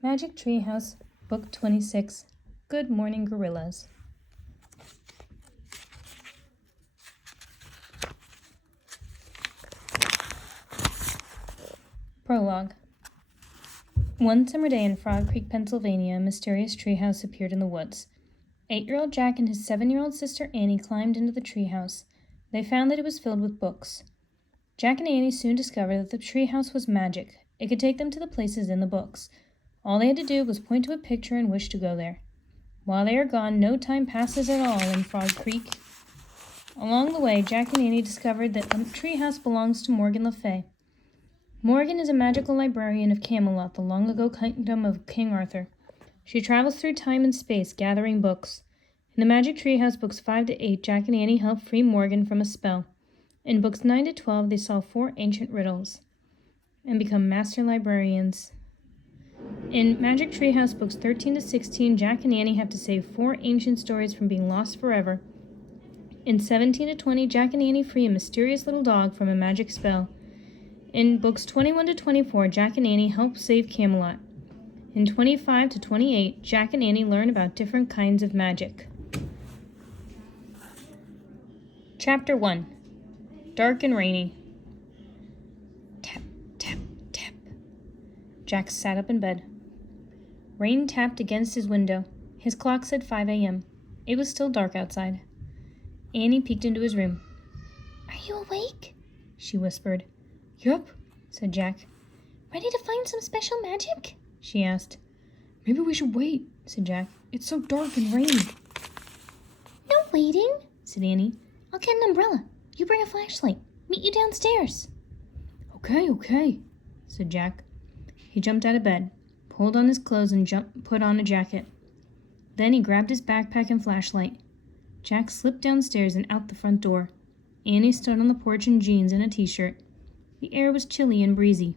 Magic Treehouse, Book 26, Good Morning Gorillas. Prologue. One summer day in Frog Creek, Pennsylvania, a mysterious treehouse appeared in the woods. 8-year-old Jack and his 7-year-old sister Annie climbed into the treehouse. They found that it was filled with books. Jack and Annie soon discovered that the treehouse was magic. It could take them to the places in the books. All they had to do was point to a picture and wish to go there. While they are gone, no time passes at all in Frog Creek. Along the way, Jack and Annie discovered that the treehouse belongs to Morgan Le Fay. Morgan is a magical librarian of Camelot, the long-ago kingdom of King Arthur. She travels through time and space, gathering books. In the Magic Treehouse, books 5 to 8, Jack and Annie help free Morgan from a spell. In books 9 to 12, they solve 4 ancient riddles and become master librarians. In Magic Treehouse, books 13 to 16, Jack and Annie have to save 4 ancient stories from being lost forever. In 17 to 20, Jack and Annie free a mysterious little dog from a magic spell. In books 21 to 24, Jack and Annie help save Camelot. In 25 to 28, Jack and Annie learn about different kinds of magic. Chapter 1. Dark and Rainy. Tap, tap, tap. Jack sat up in bed. Rain tapped against his window. His clock said 5 a.m. It was still dark outside. Annie peeked into his room. "Are you awake?" she whispered. "Yup," said Jack. "Ready to find some special magic?" she asked. "Maybe we should wait," said Jack. "It's so dark and rainy." "No waiting," said Annie. "I'll get an umbrella. You bring a flashlight. Meet you downstairs." Okay, said Jack. He jumped out of bed, pulled on his clothes, and put on a jacket. Then he grabbed his backpack and flashlight. Jack slipped downstairs and out the front door. Annie stood on the porch in jeans and a t-shirt. The air was chilly and breezy.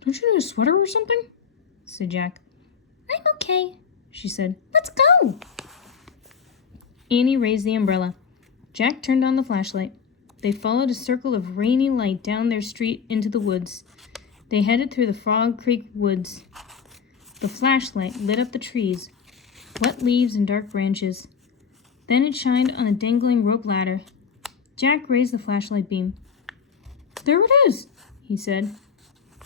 "Don't you need a sweater or something?" said Jack. "I'm okay," she said. "Let's go." Annie raised the umbrella. Jack turned on the flashlight. They followed a circle of rainy light down their street into the woods. They headed through the Frog Creek woods. The flashlight lit up the trees, wet leaves and dark branches. Then it shined on a dangling rope ladder. Jack raised the flashlight beam. "There it is," he said.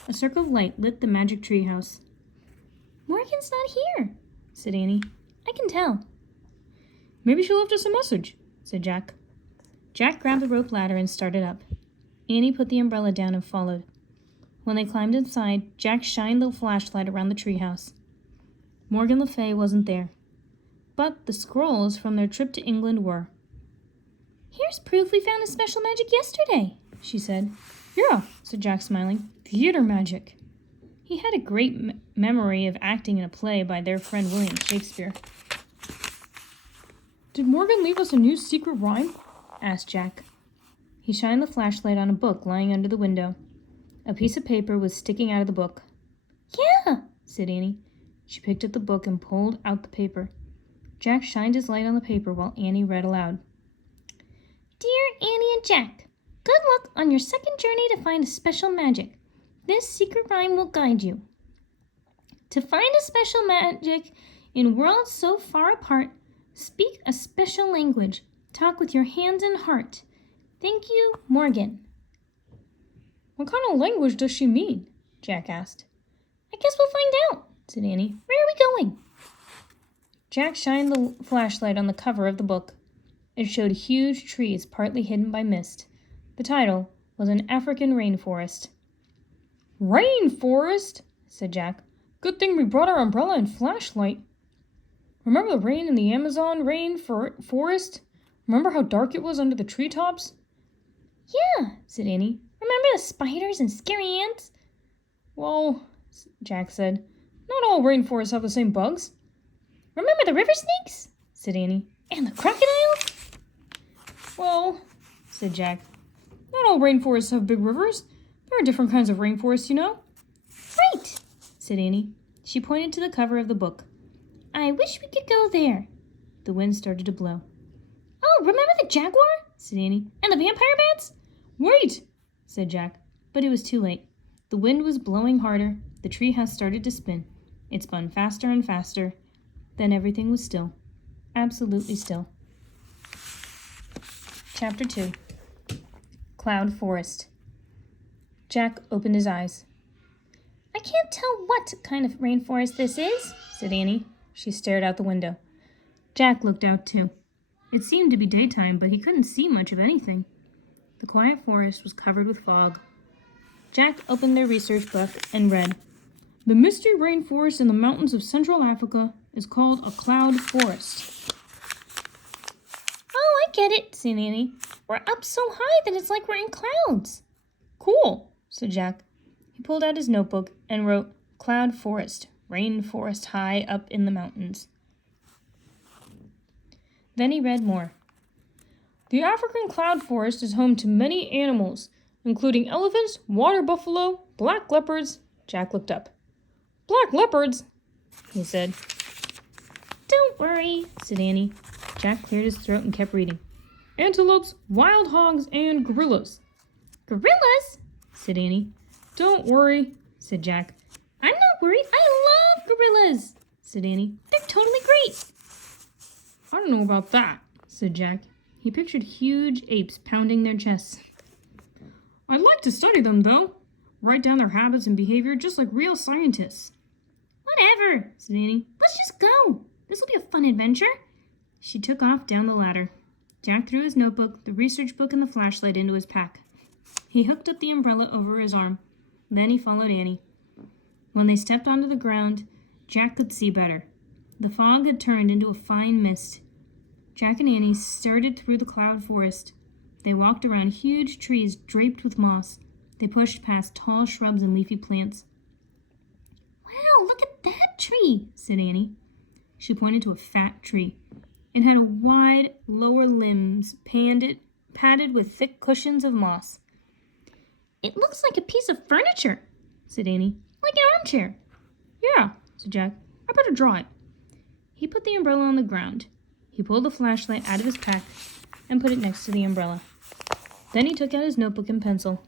A circle of light lit the magic treehouse. "Morgan's not here," said Annie. "I can tell." "Maybe she left us a message," said Jack. Jack grabbed the rope ladder and started up. Annie put the umbrella down and followed. When they climbed inside, Jack shined the flashlight around the treehouse. Morgan Le Fay wasn't there, but the scrolls from their trip to England were. "Here's proof we found a special magic yesterday," she said. "Yeah," said Jack, smiling. "Theater magic." He had a great memory of acting in a play by their friend William Shakespeare. "Did Morgan leave us a new secret rhyme?" asked Jack. He shined the flashlight on a book lying under the window. A piece of paper was sticking out of the book. "Yeah," said Annie. She picked up the book and pulled out the paper. Jack shined his light on the paper while Annie read aloud. "Dear Annie and Jack, good luck on your second journey to find a special magic. This secret rhyme will guide you. To find a special magic in worlds so far apart, speak a special language. Talk with your hands and heart. Thank you, Morgan." "What kind of language does she mean?" Jack asked. "I guess we'll find out," said Annie. "Where are we going?" Jack shined the flashlight on the cover of the book. It showed huge trees partly hidden by mist. The title was An African Rainforest. "Rainforest," said Jack. "Good thing we brought our umbrella and flashlight. Remember the rain in the Amazon forest? Remember how dark it was under the treetops?" "Yeah," said Annie. "Remember the spiders and scary ants?" "Well," Jack said, "not all rainforests have the same bugs." "Remember the river snakes?" said Annie. "And the crocodiles?" "Well," said Jack, "not all rainforests have big rivers. There are different kinds of rainforests, you know." "Right," said Annie. She pointed to the cover of the book. "I wish we could go there." The wind started to blow. "Oh, remember the jaguar?" said Annie. "And the vampire bats?" "Wait," said Jack. But it was too late. The wind was blowing harder. the treehouse started to spin. It spun faster and faster. Then everything was still. Absolutely still. Chapter 2. Cloud Forest. Jack opened his eyes. "I can't tell what kind of rainforest this is," said Annie. She stared out the window. Jack looked out too. It seemed to be daytime, but he couldn't see much of anything. The quiet forest was covered with fog. Jack opened their research book and read, "The misty rainforest in the mountains of Central Africa is called a cloud forest." "Oh, I get it," said Annie. "We're up so high that it's like we're in clouds." "Cool," said Jack. He pulled out his notebook and wrote, "Cloud forest, rainforest high up in the mountains." Then he read more. "The African cloud forest is home to many animals, including elephants, water buffalo, black leopards." Jack looked up. "Black leopards?" he said. "Don't worry," said Annie. Jack cleared his throat and kept reading. "Antelopes, wild hogs, and gorillas." "Gorillas?" said Annie. "Don't worry," said Jack. "I'm not worried. I love gorillas," said Annie. "They're totally great." "I don't know about that," said Jack. He pictured huge apes pounding their chests. "I'd like to study them, though. Write down their habits and behavior just like real scientists." "Whatever," said Annie. "Let's just go. This will be a fun adventure." She took off down the ladder. Jack threw his notebook, the research book, and the flashlight into his pack. He hooked up the umbrella over his arm. Then he followed Annie. When they stepped onto the ground, Jack could see better. The fog had turned into a fine mist. Jack and Annie started through the cloud forest. They walked around huge trees draped with moss. They pushed past tall shrubs and leafy plants. "Wow, look at that tree," said Annie. She pointed to a fat tree. It had a wide lower limbs padded with thick cushions of moss. "It looks like a piece of furniture," said Annie. "Like an armchair." "Yeah," said Jack. "I better draw it." He put the umbrella on the ground. He pulled the flashlight out of his pack and put it next to the umbrella. Then he took out his notebook and pencil.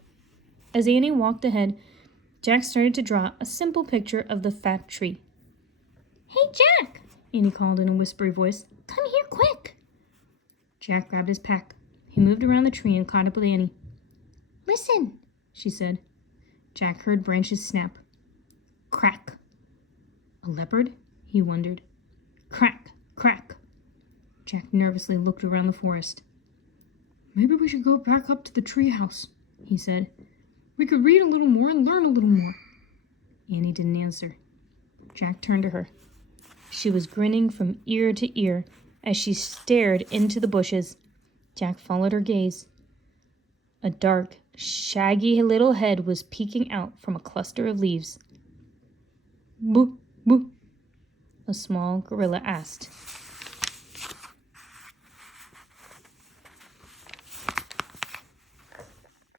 As Annie walked ahead, Jack started to draw a simple picture of the fat tree. "Hey, Jack," Annie called in a whispery voice. "Come here quick." Jack grabbed his pack. He moved around the tree and caught up with Annie. "Listen," she said. Jack heard branches snap. Crack. A leopard? He wondered. Crack, crack. Jack nervously looked around the forest. "Maybe we should go back up to the treehouse," he said. "We could read a little more and learn a little more." Annie didn't answer. Jack turned to her. She was grinning from ear to ear as she stared into the bushes. Jack followed her gaze. A dark, shaggy little head was peeking out from a cluster of leaves. "Boo, boo," a small gorilla asked.